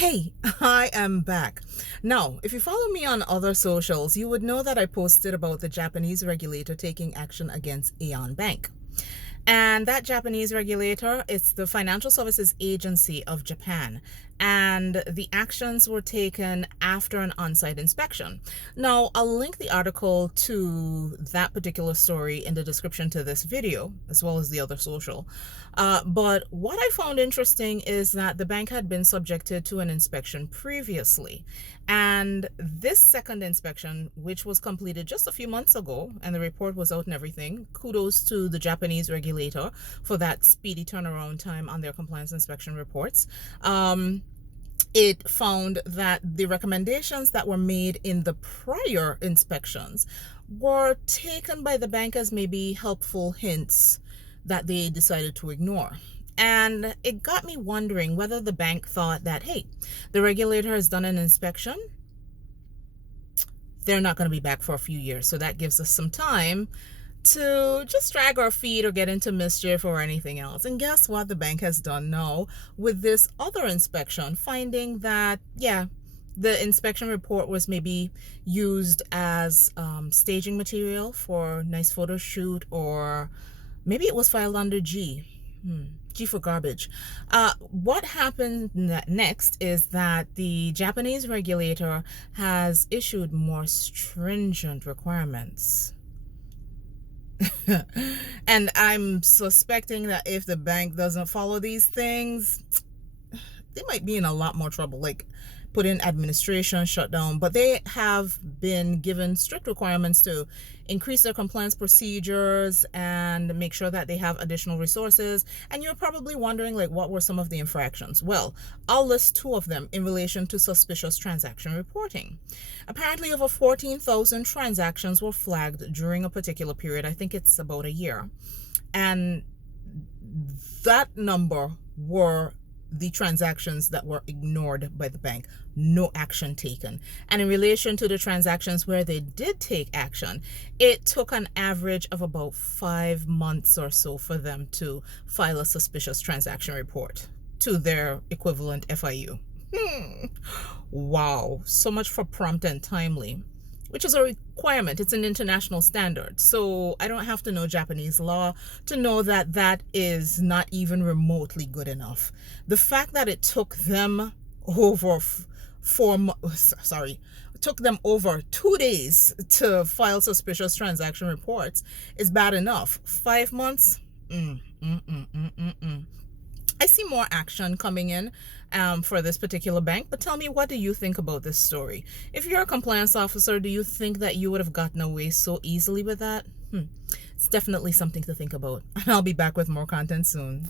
Hey, I am back. Now, if you follow me on other socials, you would know that I posted about the Japanese regulator taking action against AEON Bank. And that Japanese regulator, it's the Financial Services Agency of Japan. And the actions were taken after an on-site inspection. Now, I'll link the article to that particular story in the description to this video, as well as the other social. But what I found interesting is that the bank had been subjected to an inspection previously. And this second inspection, which was completed just a few months ago, and the report was out and everything, kudos to the Japanese regulator for that speedy turnaround time on their compliance inspection reports. It found that the recommendations that were made in the prior inspections were taken by the bank as maybe helpful hints that they decided to ignore. And it got me wondering whether the bank thought that, hey, the regulator has done an inspection, they're not going to be back for a few years. So that gives us some time to just drag our feet or get into mischief or anything else. And guess what the bank has done now with this other inspection, finding that, yeah, the inspection report was maybe used as staging material for a nice photo shoot, or maybe it was filed under G. G for garbage. What happened next is that the Japanese regulator has issued more stringent requirements. And I'm suspecting that if the bank doesn't follow these things, they might be in a lot more trouble, like put in administration, shut down. But they have been given strict requirements to increase their compliance procedures and make sure that they have additional resources. And you're probably wondering, like, what were some of the infractions? Well, I'll list two of them in relation to suspicious transaction reporting. Apparently, over 14,000 transactions were flagged during a particular period. I think it's about a year. And that number were the transactions that were ignored by the bank, no action taken. And in relation to the transactions where they did take action, it took an average of about 5 months or so for them to file a suspicious transaction report to their equivalent FIU. Wow, so much for prompt and timely, which is a requirement. It's an international standard. So I don't have to know Japanese law to know that that is not even remotely good enough. The fact that it took them over took them over 2 days to file suspicious transaction reports is bad enough. 5 months? I see more action coming in for this particular bank, but tell me, what do you think about this story? If you're a compliance officer, do you think that you would have gotten away so easily with that? It's definitely something to think about. And I'll be back with more content soon.